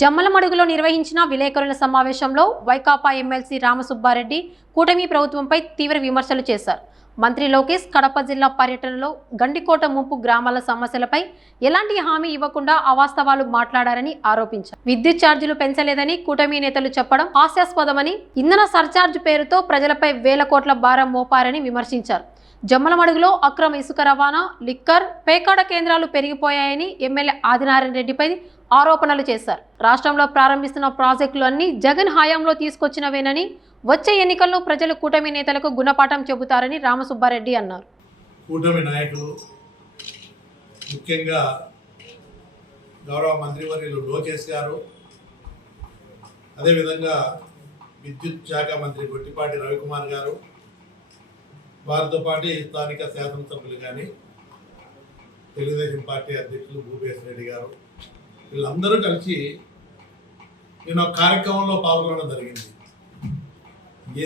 జమ్మలమడుగులో నిర్వహించిన విలేకరుల సమావేశంలో వైకాపా ఎమ్మెల్సీ రామసుబ్బారెడ్డి కూటమి ప్రభుత్వంపై తీవ్ర విమర్శలు చేశారు. మంత్రి లోకేష్ కడప జిల్లా పర్యటనలో గండికోట ముంపు గ్రామాల సమస్యలపై ఎలాంటి హామీ ఇవ్వకుండా అవాస్తవాలు మాట్లాడారని ఆరోపించారు. విద్యుత్ ఛార్జీలు పెంచలేదని కూటమి నేతలు చెప్పడం హాస్యాస్పదమని, ఇంధన సర్ఛార్జ్ పేరుతో ప్రజలపై వేల కోట్ల భారం మోపారని విమర్శించారు. జమ్మలమడుగులో అక్రమ ఇసుక రవాణా, లిక్కర్, పేకాడ కేంద్రాలు పెరిగిపోయాయని ఎమ్మెల్యే ఆదినారాయణ రెడ్డిపై ఆరోపణలు చేశారు. రాష్ట్రంలో ప్రారంభిస్తున్న ప్రాజెక్టులు అన్ని జగన్ హయాంలో తీసుకొచ్చినవేనని, వచ్చే ఎన్నికల్లో ప్రజలు కూటమి నేతలకు గుణపాఠం చెబుతారని రామసుబ్బారెడ్డి అన్నారు. కూటమి నాయకులు ముఖ్యంగా గౌరవ మంత్రివర్యులు లోకేష్ గారు, అదేవిధంగా విద్యుత్ శాఖ మంత్రి గొట్టిపాటి రవికుమార్ గారు, వారితో పాటు స్థానిక శాసనసభ్యులు కానీ తెలుగుదేశం పార్టీ అధ్యక్షులు భూపేశ్ రెడ్డి గారు, వీళ్ళందరూ కలిసి నేను ఒక కార్యక్రమంలో పాల్గొనడం జరిగింది.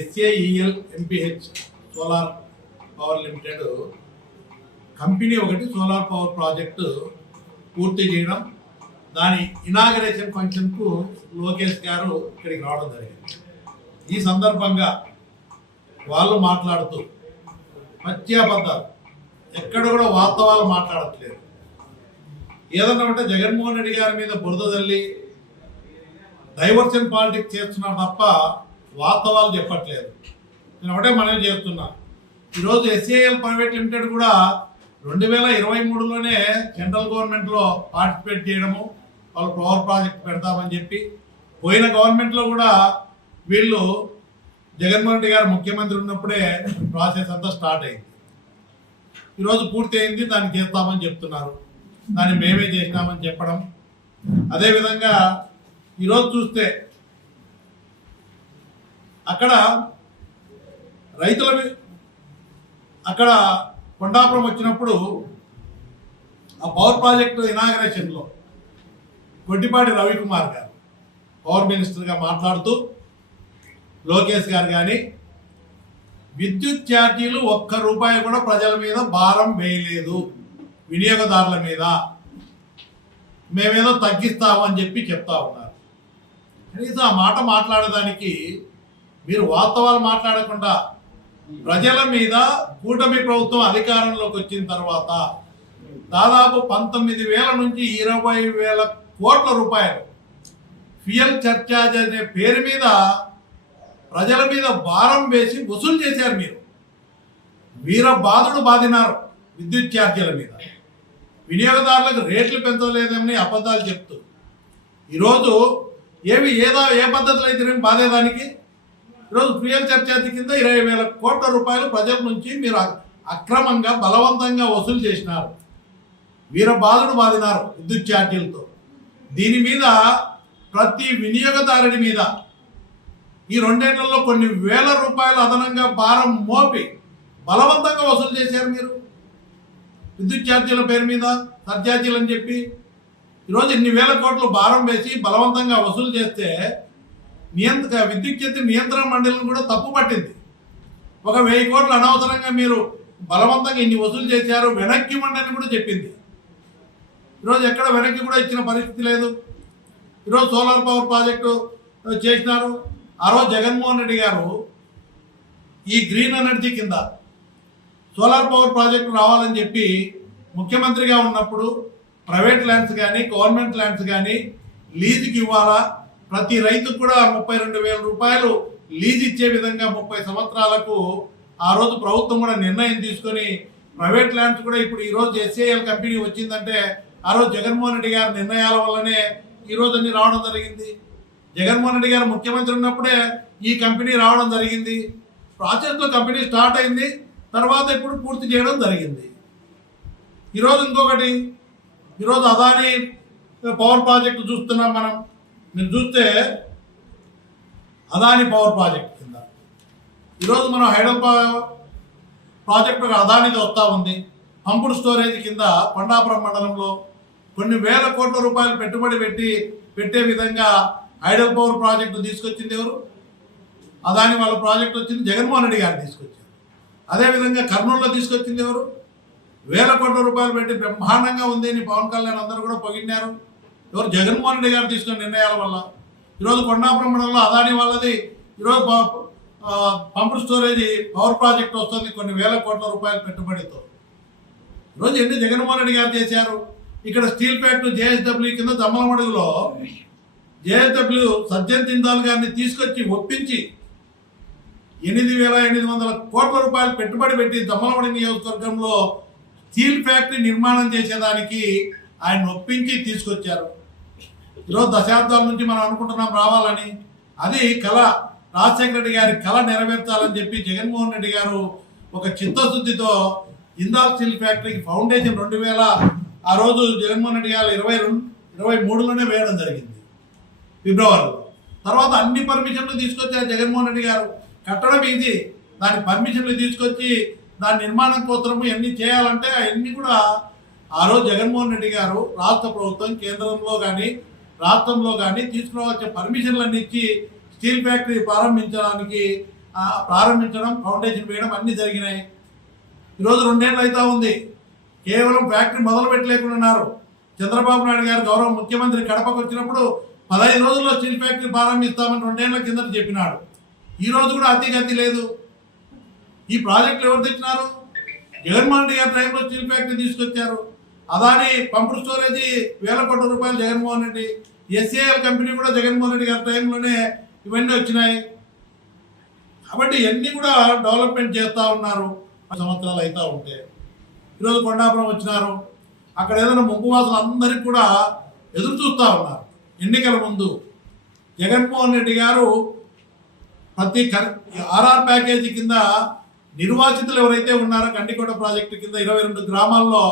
SAEL MPH solar power limited company ఒకటి సోలార్ పవర్ ప్రాజెక్టు పూర్తి చేయడం, దాని ఇనాగరేషన్ ఫంక్షన్కు లోకేష్ గారు ఇక్కడికి రావడం జరిగింది. ఈ సందర్భంగా వాళ్ళు మాట్లాడుతూ పచ్చాబద్దాలు, ఎక్కడ కూడా వాస్తవాలు మాట్లాడట్లేదు. ఏదన్నా ఉంటే జగన్మోహన్ రెడ్డి గారి మీద బురద తల్లి డైవర్షన్ పాలిటిక్స్ చేస్తున్నారు తప్ప వాస్తవాలు చెప్పట్లేదు. నేను ఒకటే మనవి చేస్తున్నా, ఈరోజు SAEL ప్రైవేట్ లిమిటెడ్ కూడా 2023లోనే సెంట్రల్ గవర్నమెంట్లో పార్టిసిపేట్ చేయడము, వాళ్ళు పవర్ ప్రాజెక్ట్ పెడతామని చెప్పి పోయిన గవర్నమెంట్లో కూడా వీళ్ళు జగన్మోహన్ రెడ్డి గారు ముఖ్యమంత్రి ఉన్నప్పుడే ప్రాసెస్ అంతా స్టార్ట్ అయింది. ఈరోజు పూర్తి అయింది, దాన్ని చేస్తామని చెప్తున్నారు, దాన్ని మేమే చేసినామని చెప్పడం. అదేవిధంగా ఈరోజు చూస్తే అక్కడ రైతుల అక్కడ కొండాపురం వచ్చినప్పుడు ఆ పవర్ ప్రాజెక్టు ఇనాగరేషన్లో గొట్టిపాటి రవికుమార్ గారు పవర్ మినిస్టర్గా మాట్లాడుతూ లోకేష్ గారు కానీ విద్యుత్ ఛార్జీలు ఒక్క రూపాయి కూడా ప్రజల మీద భారం వేయలేదు, వినియోగదారుల మీద మేమేదో తగ్గిస్తామని చెప్పి చెప్తా ఉన్నారు. కనీసం ఆ మాట మాట్లాడడానికి మీరు వాస్తవాలు మాట్లాడకుండా ప్రజల మీద కూటమి ప్రభుత్వం అధికారంలోకి వచ్చిన తర్వాత దాదాపు 19,000 నుంచి 20,000 కోట్ల రూపాయలు ఫ్యూయల్ సర్ఛార్జ్ అనే పేరు మీద ప్రజల మీద భారం వేసి వసూలు చేశారు. మీరు వీరబాదుడు బాధినారు విద్యుత్ ఛార్జీల మీద. వినియోగదారులకు రేట్లు పెంచలేదని అబద్ధాలు చెప్తూ ఈరోజు ఏ పద్ధతులు అయితే బాధేదానికి ఈరోజు ఫ్యూయల్ సర్ఛార్జ్ కింద 20,000 కోట్ల రూపాయలు ప్రజల నుంచి మీరు అక్రమంగా బలవంతంగా వసూలు చేసినారు. వీరబాదుడు బాధినారు విద్యుత్ ఛార్జీలతో. దీని మీద ప్రతి వినియోగదారుడి మీద ఈ 2 ఏళ్లలో కొన్ని వేల రూపాయలు అదనంగా భారం మోపి బలవంతంగా వసూలు చేశారు మీరు విద్యుత్ ఛార్జీల పేరు మీద, సర్ఛార్జీలు అని చెప్పి. ఈరోజు ఇన్ని వేల కోట్లు భారం వేసి బలవంతంగా వసూలు చేస్తే విద్యుత్ శక్తి నియంత్రణ మండలిని కూడా తప్పు పట్టింది. ఒక 1000 కోట్లు అనవసరంగా మీరు బలవంతంగా ఇన్ని వసూలు చేశారు, వెనక్కి ఇవ్వండి కూడా చెప్పింది. ఈరోజు ఎక్కడ వెనక్కి కూడా ఇచ్చిన పరిస్థితి లేదు. ఈరోజు సోలార్ పవర్ ప్రాజెక్టు చేసినారు. ఆ రోజు జగన్మోహన్ రెడ్డి గారు ఈ గ్రీన్ ఎనర్జీ కింద సోలార్ పవర్ ప్రాజెక్టు రావాలని చెప్పి ముఖ్యమంత్రిగా ఉన్నప్పుడు ప్రైవేట్ ల్యాండ్స్ కానీ గవర్నమెంట్ ల్యాండ్స్ కానీ లీజుకి ఇవ్వాలా, ప్రతి రైతుకు కూడా 32,000 రూపాయలు లీజ్ ఇచ్చే విధంగా 30 సంవత్సరాలకు ఆ రోజు ప్రభుత్వం కూడా నిర్ణయం తీసుకొని ప్రైవేట్ ల్యాండ్స్ కూడా ఇప్పుడు ఈరోజు SAEL కంపెనీ వచ్చిందంటే ఆ రోజు జగన్మోహన్ రెడ్డి గారి నిర్ణయాల వల్లనే ఈరోజు అన్ని రావడం జరిగింది. జగన్మోహన్ రెడ్డి గారు ముఖ్యమంత్రి ఉన్నప్పుడే ఈ కంపెనీ రావడం జరిగింది. ప్రాసెస్లో కంపెనీ స్టార్ట్ అయింది, తర్వాత ఇప్పుడు పూర్తి చేయడం జరిగింది. ఈరోజు ఇంకొకటి, ఈరోజు అదానీ పవర్ ప్రాజెక్టు చూస్తున్నాం మనం. మీరు చూస్తే అదానీ పవర్ ప్రాజెక్ట్ కింద ఈరోజు మనం హైడల్ ప్రాజెక్టు అదానీది వస్తూ ఉంది. పంపుడు స్టోరేజ్ కింద కొండాపురం మండలంలో కొన్ని వేల కోట్ల రూపాయలు పెట్టుబడి పెట్టే విధంగా హైడల్ పవర్ ప్రాజెక్టు తీసుకొచ్చింది ఎవరు? అదాని వాళ్ళ ప్రాజెక్ట్ వచ్చింది జగన్మోహన్ రెడ్డి గారు తీసుకొచ్చారు. అదేవిధంగా కర్నూలులో తీసుకొచ్చింది ఎవరు? వేల కోట్ల రూపాయలు పెట్టి బ్రహ్మాండంగా ఉంది అని పవన్ కళ్యాణ్ అందరూ కూడా పొగిడినారు. ఎవరు జగన్మోహన్ రెడ్డి గారు తీసుకున్న నిర్ణయాల వల్ల. ఈరోజు కొండాపురం మండలంలో అదాని వాళ్ళది ఈరోజు పంపు స్టోరేజ్ పవర్ ప్రాజెక్ట్ వస్తుంది కొన్ని వేల కోట్ల రూపాయల పెట్టుబడితో. ఈరోజు ఎన్ని జగన్మోహన్ రెడ్డి గారు చేశారు. ఇక్కడ స్టీల్ ఫ్యాక్టరీ జేఎస్డబ్ల్యూ కింద జమ్మలమడుగులో జేఎస్డబ్ల్యూ సజ్జన్ జిందాల్ గారిని తీసుకొచ్చి ఒప్పించి 8,800 కోట్ల రూపాయలు పెట్టుబడి పెట్టి జమ్మలమడుగు నియోజకవర్గంలో స్టీల్ ఫ్యాక్టరీ నిర్మాణం చేసేదానికి ఆయన ఒప్పించి తీసుకొచ్చారు. ఈరోజు దశాబ్దాల నుంచి మనం అనుకుంటున్నాం రావాలని. అది కళ, రాజశేఖర రెడ్డి గారి కళ నెరవేర్చాలని చెప్పి జగన్మోహన్ రెడ్డి గారు ఒక చిత్తశుద్ధితో జిందాల్ స్టీల్ ఫ్యాక్టరీకి ఫౌండేషన్ 2000 ఆ రోజు జగన్మోహన్ రెడ్డి గారు 23లోనే వేయడం జరిగింది ఫిబ్రవరిలో. తర్వాత అన్ని పర్మిషన్లు తీసుకొచ్చారు జగన్మోహన్ రెడ్డి గారు. కట్టడం ఇది, దాని పర్మిషన్లు తీసుకొచ్చి దాని నిర్మాణం కోసము ఇవన్నీ చేయాలంటే అవన్నీ కూడా ఆ రోజు జగన్మోహన్ రెడ్డి గారు రాష్ట్ర ప్రభుత్వం కేంద్రంలో కానీ రాష్ట్రంలో కానీ తీసుకురావాల్సిన పర్మిషన్లన్నీ ఇచ్చి స్టీల్ ఫ్యాక్టరీ ప్రారంభించడం ఫౌండేషన్ వేయడం అన్నీ జరిగినాయి. ఈరోజు 2 ఏళ్ళు అవుతా ఉంది. కేవలం ఫ్యాక్టరీ మొదలు పెట్టలేకున్నారు. చంద్రబాబు నాయుడు గారు గౌరవ ముఖ్యమంత్రి కడపకు వచ్చినప్పుడు 15 రోజుల్లో స్టీల్ ఫ్యాక్టరీ ప్రారంభిస్తామని 2 ఏళ్ల కిందట చెప్పినాడు. ఈ రోజు కూడా అతి లేదు. ఈ ప్రాజెక్టులు ఎవరు తెచ్చినారు? జగన్మోహన్ రెడ్డి గారి టైంలో స్టీల్ ఫ్యాక్టరీ తీసుకొచ్చారు. అదాని పంపు స్టోరేజీ వేల కోట్ల రూపాయలు జగన్మోహన్ రెడ్డి. ఎస్ఏఎల్ కంపెనీ కూడా జగన్మోహన్ రెడ్డి గారి టైంలోనే ఇవన్నీ వచ్చినాయి. కాబట్టి ఇవన్నీ కూడా డెవలప్మెంట్ చేస్తూ ఉన్నారు. సంవత్సరాలు అవుతూ ఉంటే ఈరోజు కొండాపురం వచ్చినారు. అక్కడ ఏదైనా ముంపువాసులు అందరికీ కూడా ఎదురు చూస్తూ ఉన్నారు. ఎన్నికల ముందు జగన్మోహన్ రెడ్డి గారు ప్రతి ఆర్ఆర్ ప్యాకేజీ కింద నిర్వాసితులు ఎవరైతే ఉన్నారో గండికోట ప్రాజెక్టు కింద 22 గ్రామాల్లో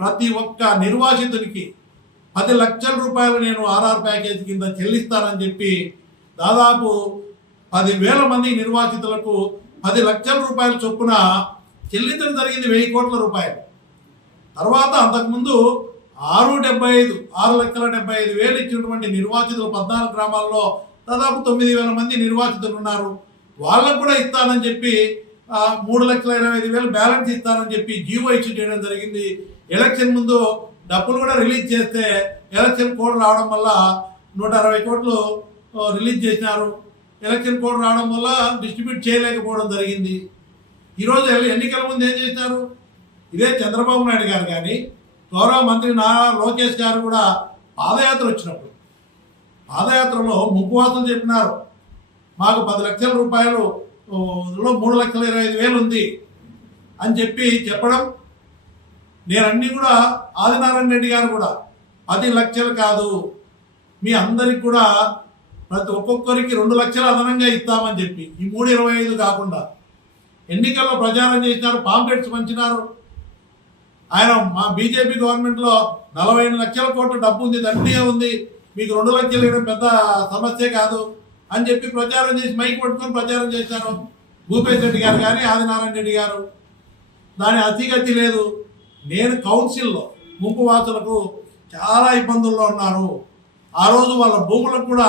ప్రతి ఒక్క నిర్వాసితునికి 10 లక్షల రూపాయలు నేను ఆర్ఆర్ ప్యాకేజీ కింద చెల్లిస్తానని చెప్పి దాదాపు 10,000 మంది నిర్వాసితులకు 10 లక్షల రూపాయల చొప్పున చెల్లించడం జరిగింది, 1,000 కోట్ల రూపాయలు. తర్వాత అంతకుముందు 6,75,000 ఇచ్చినటువంటి నిర్వాసితులు 14 గ్రామాల్లో దాదాపు 9,000 మంది నిర్వాసితులు ఉన్నారు. వాళ్ళకు కూడా ఇస్తానని చెప్పి 3,25,000 బ్యాలెన్స్ ఇస్తానని చెప్పి జీవో ఇష్యూ చేయడం జరిగింది. ఎలక్షన్ ముందు డబ్బులు కూడా రిలీజ్ చేస్తే ఎలక్షన్ కోడ్ రావడం వల్ల 160 కోట్లు రిలీజ్ చేసినారు. ఎలక్షన్ కోడ్ రావడం వల్ల డిస్ట్రిబ్యూట్ చేయలేకపోవడం జరిగింది. ఈరోజు ఎన్నికల ముందు ఏం చేశారు? ఇదే చంద్రబాబు నాయుడు గారు కానీ గౌరవ మంత్రి నారా లోకేష్ గారు కూడా పాదయాత్ర వచ్చినప్పుడు పాదయాత్రలో ముప్పువాసులు చెప్పినారు, మాకు 10 లక్షల రూపాయలు 3,25,000 ఉంది అని చెప్పడం. నేను అన్నీ కూడా ఆదినారాయణ రెడ్డి గారు కూడా 10 లక్షలు కాదు, మీ అందరికి కూడా ప్రతి ఒక్కొక్కరికి 2 లక్షలు అదనంగా ఇస్తామని చెప్పి ఈ 3,25 కాకుండా ఎన్నికల్లో ప్రచారం చేసినారు, పాంప్లెట్స్ పంచినారు. ఆయన మా బీజేపీ గవర్నమెంట్లో 40 లక్షల కోట్ల డబ్బు ఉంది, దండిగా ఉంది, మీకు 2 లక్షలు ఇవ్వడం పెద్ద సమస్య కాదు అని చెప్పి ప్రచారం చేసి మైక్ పట్టుకొని ప్రచారం చేశారు భూపేష్ రెడ్డి గారు కానీ ఆదినారాయణ రెడ్డి గారు. దాని అతిగతి లేదు. నేను కౌన్సిల్లో ముంపు వాసులకు చాలా ఇబ్బందుల్లో ఉన్నారు. ఆ రోజు వాళ్ళ భూములకు కూడా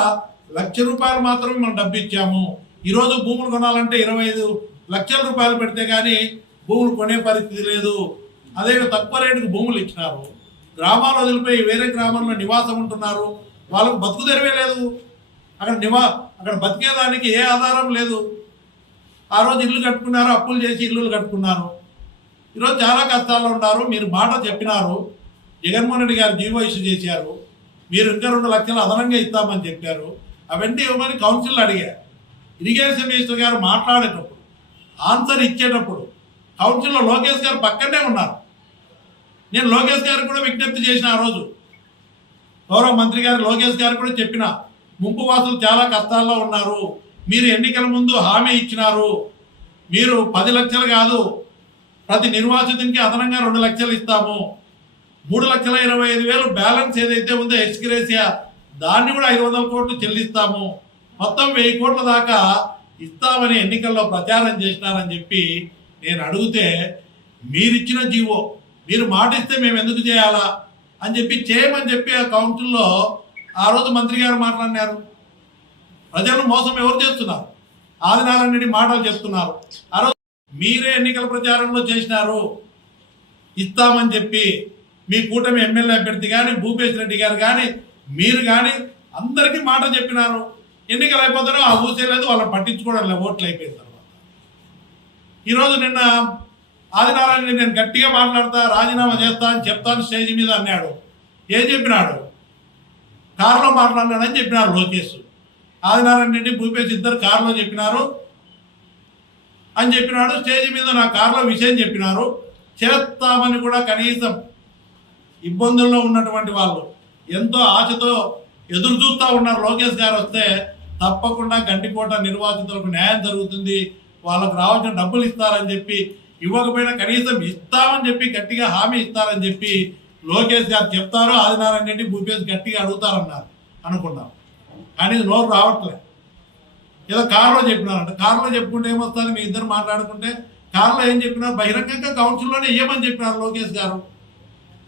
1,00,000 రూపాయలు మాత్రమే మనం డబ్బు ఇచ్చాము. ఈరోజు భూములు కొనాలంటే 25 లక్షల రూపాయలు పెడితే కానీ భూములు కొనే పరిస్థితి లేదు. అదే తక్కువ రేటుకు భూములు ఇచ్చినారు. గ్రామాలు వదిలిపోయి వేరే గ్రామంలో నివాసం ఉంటున్నారు. వాళ్ళకు బతుకు తెరవే లేదు. అక్కడ బతికేదానికి ఏ ఆధారం లేదు. ఆ రోజు ఇల్లు కట్టుకున్నారు, అప్పులు చేసి ఇల్లులు కట్టుకున్నారు. ఈరోజు చాలా కష్టాల్లో ఉన్నారు. మీరు మాట చెప్పినారు, జగన్మోహన్ రెడ్డి గారు జీవో ఇష్యూ చేశారు, మీరు ఇంకా 2 లక్షలు అదనంగా ఇస్తామని చెప్పారు. అవన్నీ ఇవ్వమని కౌన్సిల్ అడిగారు. ఇరిగేషన్ మినిస్టర్ గారు మాట్లాడేటప్పుడు ఆన్సర్ ఇచ్చేటప్పుడు కౌన్సిల్లో లోకేష్ గారు పక్కనే ఉన్నారు. నేను లోకేష్ గారికి కూడా విజ్ఞప్తి చేసిన ఆ రోజు గౌరవ మంత్రి గారు లోకేష్ గారు కూడా చెప్పిన, ముంపు వాసులు చాలా కష్టాల్లో ఉన్నారు, మీరు ఎన్నికల ముందు హామీ ఇచ్చినారు, మీరు 10 లక్షలు కాదు ప్రతి నిర్వాసితునికి అదనంగా 2 లక్షలు ఇస్తాము, 3,25,000 బ్యాలెన్స్ ఏదైతే ఉందో ఎక్స్గ్రేసియా దాన్ని కూడా 500 కోట్లు చెల్లిస్తాము, మొత్తం 1,000 కోట్ల దాకా ఇస్తామని ఎన్నికల్లో ప్రచారం చేసినారని చెప్పి నేను అడిగితే, మీరిచ్చిన జీవో మీరు మాట ఇస్తే మేము ఎందుకు చేయాలా అని చెప్పి చేయమని చెప్పి ఆ కౌన్సిల్లో ఆ రోజు మంత్రి గారు మాట్లాడినారు. ప్రజలను మోసం ఎవరు చేస్తున్నారు? ఆదినారాయణ రెడ్డి మాటలు చెప్తున్నారు. ఆ రోజు మీరే ఎన్నికల ప్రచారంలో చేసినారు ఇస్తామని చెప్పి. మీ కూటమి ఎమ్మెల్యే అభ్యర్థి కానీ భూపేష్ రెడ్డి గారు కానీ మీరు కానీ అందరికీ మాట చెప్పినారు. ఎన్నికలు అయిపోతారో ఆ ఊసేలేదు, వాళ్ళని పట్టించుకోవడం లేదు, ఓట్లు అయిపోయిన తర్వాత. ఈరోజు నిన్న ఆదినారాయణ నేను గట్టిగా మాట్లాడతా, రాజీనామా చేస్తా అని చెప్తాను స్టేజ్ మీద అన్నాడు. ఏం చెప్పినాడు? కారులో మాట్లాడినాడని చెప్పినారు లోకేష్. ఆదినారాయణ రెడ్డి, భూపేష్ ఇద్దరు కారులో చెప్పినారు అని చెప్పినాడు. స్టేజ్ మీద నా కారులో విషయం చెప్పినారు. చేస్తామని కూడా కనీసం ఇబ్బందుల్లో ఉన్నటువంటి వాళ్ళు ఎంతో ఆశతో ఎదురు చూస్తూ ఉన్నారు. లోకేష్ గారు వస్తే తప్పకుండా గండికోట నిర్వాసితులకు న్యాయం జరుగుతుంది, వాళ్ళకు రావాల్సిన డబ్బులు ఇస్తారని చెప్పి, ఇవ్వకపోయినా కనీసం ఇస్తామని చెప్పి గట్టిగా హామీ ఇస్తారని చెప్పి లోకేష్ గారు చెప్తారు. ఆదినారాయణ రెడ్డి, భూపేష్ గట్టిగా అడుగుతారన్నారు అనుకున్నాం. కానీ నోరు రావట్లేదు. ఏదో కారులో చెప్పినారంట. కారులో చెప్పుకుంటే ఏమొస్తుంది? మీ ఇద్దరు మాట్లాడుకుంటే కారులో ఏం చెప్పినారు? బహిరంగంగా కౌన్సిల్లోనే ఇవ్వమని చెప్పినారు లోకేష్ గారు.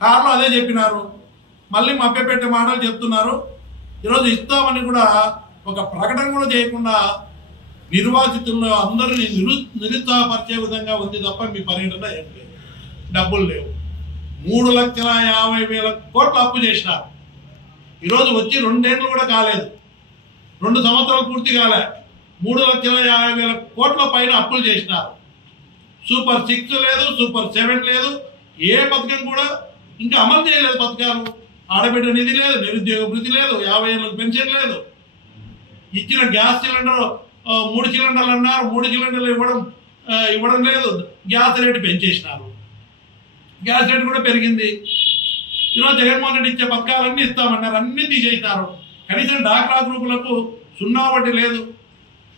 కారులో అదే చెప్పినారు. మళ్ళీ మభ్యపెట్టే మాటలు చెప్తున్నారు. ఈరోజు ఇస్తామని కూడా ఒక ప్రకటన కూడా చేయకుండా నిర్వాసితుల్లో అందరినీ నిరుత్సాహపరిచే విధంగా ఉంది తప్ప మీ పర్యటన ఏం లేదు. డబ్బులు లేవు. 3,50,000 కోట్లు అప్పు చేసినారు. ఈరోజు వచ్చి 2 ఏళ్ళు కూడా కాలేదు, 2 సంవత్సరాలు పూర్తి కాలే. 3,50,000 కోట్ల పైన అప్పులు చేసినారు. సూపర్ 6 లేదు, సూపర్ 7 లేదు, ఏ పథకం కూడా ఇంకా అమలు చేయలేదు. పథకాలు ఆడబిడ్డ నిధి లేదు, నిరుద్యోగ వృత్తి లేదు, 50 ఏళ్ళకు పెన్షన్ లేదు. ఇచ్చిన గ్యాస్ సిలిండర్ 3 సిలిండర్లు అన్నారు, 3 సిలిండర్లు ఇవ్వడం లేదు. గ్యాస్ రేటు పెంచేసినారు. గ్యాస్ రేటు కూడా పెరిగింది. ఈరోజు జగన్మోహన్ రెడ్డి ఇచ్చే పథకాలన్నీ ఇస్తామన్నారు, అన్నీ తీసేసినారు. కనీసం డాక్రా గ్రూపులకు 0 వడ్డీ లేదు.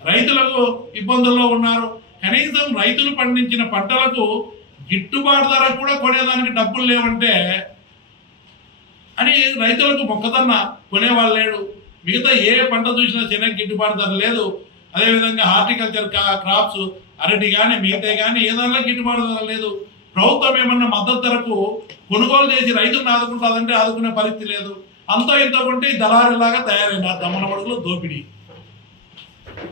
రైతులకు ఇబ్బందుల్లో ఉన్నారు. కనీసం రైతులు పండించిన పంటలకు గిట్టుబాటు ధర కూడా కొనేదానికి డబ్బులు లేవంటే అని రైతులకు మొక్కదన్న కొనేవాళ్ళు లేడు. మిగతా ఏ పంట చూసినా శనగ గిట్టుబాటు ధర లేదు. అదేవిధంగా హార్టికల్చర్ క్రాప్స్, అరటి కానీ మిగతా కానీ ఏదైనా గిట్టుబాటు ధర లేదు. ప్రభుత్వం ఏమన్నా మద్దతు ధరకు కొనుగోలు చేసి రైతులను ఆదుకుంటుందంటే ఆదుకునే పరిస్థితి లేదు. అంతో ఇంతో కొంటే దళారీలాగా తయారైంది ఆ దమ్మనబడుగులో దోపిడీ.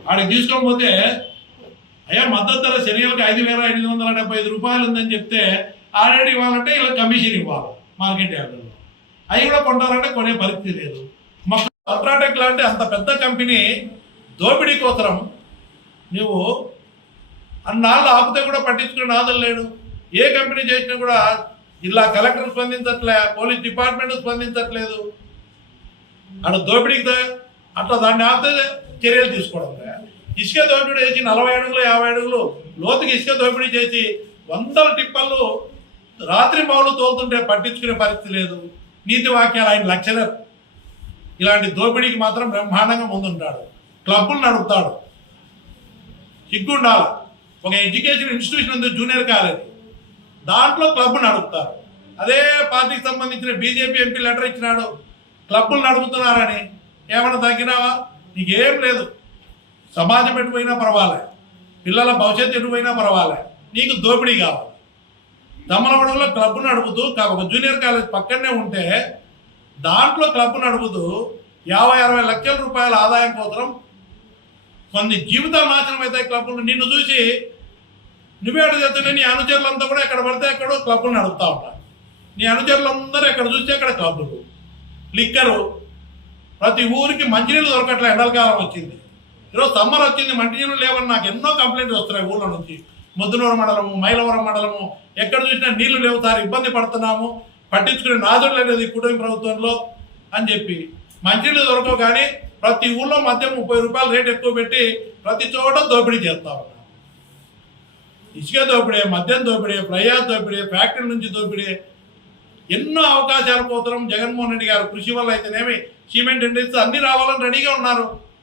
ఆడికి తీసుకోకపోతే అయ్యా మద్దతు ధర శనగలకు 5,875 రూపాయలు ఉందని చెప్తే ఆల్రెడీ ఇవ్వాలంటే ఇలా కమిషన్ ఇవ్వాలి మార్కెట్ యార్డులో. అవి కూడా కొంటారంటే కొనే పరిస్థితి లేదు. అల్ట్రాటెక్ లాంటి అంత పెద్ద కంపెనీ దోపిడీ కోసరం నువ్వు అన్నాళ్ళు ఆపితే కూడా పట్టించుకునే నాదులు లేడు. ఏ కంపెనీ చేసినా కూడా జిల్లా కలెక్టర్ స్పందించట్లే, పోలీస్ డిపార్ట్మెంట్ స్పందించట్లేదు. అటు దోపిడీకి అట్లా దాన్ని ఆపితే చర్యలు తీసుకోవడం. ఇసుక దోపిడీ చేసి 40 అడుగులు 50 అడుగులు లోతుకి ఇసుక దోపిడీ చేసి 100 టిప్పర్లు రాత్రి పౌలు తోలుతుంటే పట్టించుకునే పరిస్థితి లేదు. నీతి వాక్యాలు ఆయన లెక్చరర్. ఇలాంటి దోపిడీకి మాత్రం బ్రహ్మాండంగా ముందుంటాడు. క్లబ్బులు నడుపుతాడు. సిగ్గుండాల. ఒక ఎడ్యుకేషన్ ఇన్స్టిట్యూషన్ ఉంది, జూనియర్ కాలేజ్, దాంట్లో క్లబ్ నడుపుతారు. అదే పార్టీకి సంబంధించిన బీజేపీ ఎంపీ లెటర్ ఇచ్చినాడు, క్లబ్బులు నడుపుతున్నారని. ఏమైనా తగ్గినావా? నీకేం లేదు. సమాజం ఎటుపోయినా పర్వాలే, పిల్లల భవిష్యత్తు ఎటుపోయినా పర్వాలే, నీకు దోపిడీ కావాలి. దమ్మలమడుగులో క్లబ్ నడుపుతూ ఒక జూనియర్ కాలేజ్ పక్కనే ఉంటే దాంట్లో క్లబ్ నడుపుతూ 50-60 లక్షల రూపాయల ఆదాయం కోసం కొన్ని జీవితాలు నాశనం అవుతాయి క్లబ్బులు. నిన్ను చూసి నువ్వే అటు చేస్తుంటే నీ అనుచరులంతా కూడా ఎక్కడ పడితే ఎక్కడో క్లబ్బులు నడుపుతూ ఉంటారు. నీ అనుచరులందరూ ఎక్కడ చూస్తే అక్కడ క్లబ్బులు. లిక్కరు, ప్రతి ఊరికి మంచినీళ్ళు దొరకట్లే. ఎండలకాలం వచ్చింది, ఈరోజు సమ్మర్ వచ్చింది, మంచినీళ్ళు లేవని నాకు ఎన్నో కంప్లైంట్లు వస్తున్నాయి ఊళ్ళో నుంచి. ముద్దునూరు మండలము, మైలవరం మండలము, ఎక్కడ చూసినా నీళ్లు లేవు సార్, ఇబ్బంది పడుతున్నాము, పట్టించుకునే నాదుడు లేదు ఈ కుటుంబ ప్రభుత్వంలో అని చెప్పి. మంచినీళ్ళు దొరకవు కానీ ప్రతి ఊళ్ళో మద్యం 30 రూపాయలు రేటు ఎక్కువ పెట్టి ప్రతి చోట దోపిడీ చేస్తా ఉన్నారు. ఇసుక దోపిడీ, మద్యం దోపిడీ, ప్రయాస్ దోపిడీ, ఫ్యాక్టరీ నుంచి దోపిడీ. ఎన్నో అవకాశాల కోసం జగన్మోహన్ రెడ్డి గారు కృషి వల్ల అయితేనేమి, సిమెంట్ ఇండస్ట్రీ అన్ని రావాలని రెడీగా ఉన్నారు.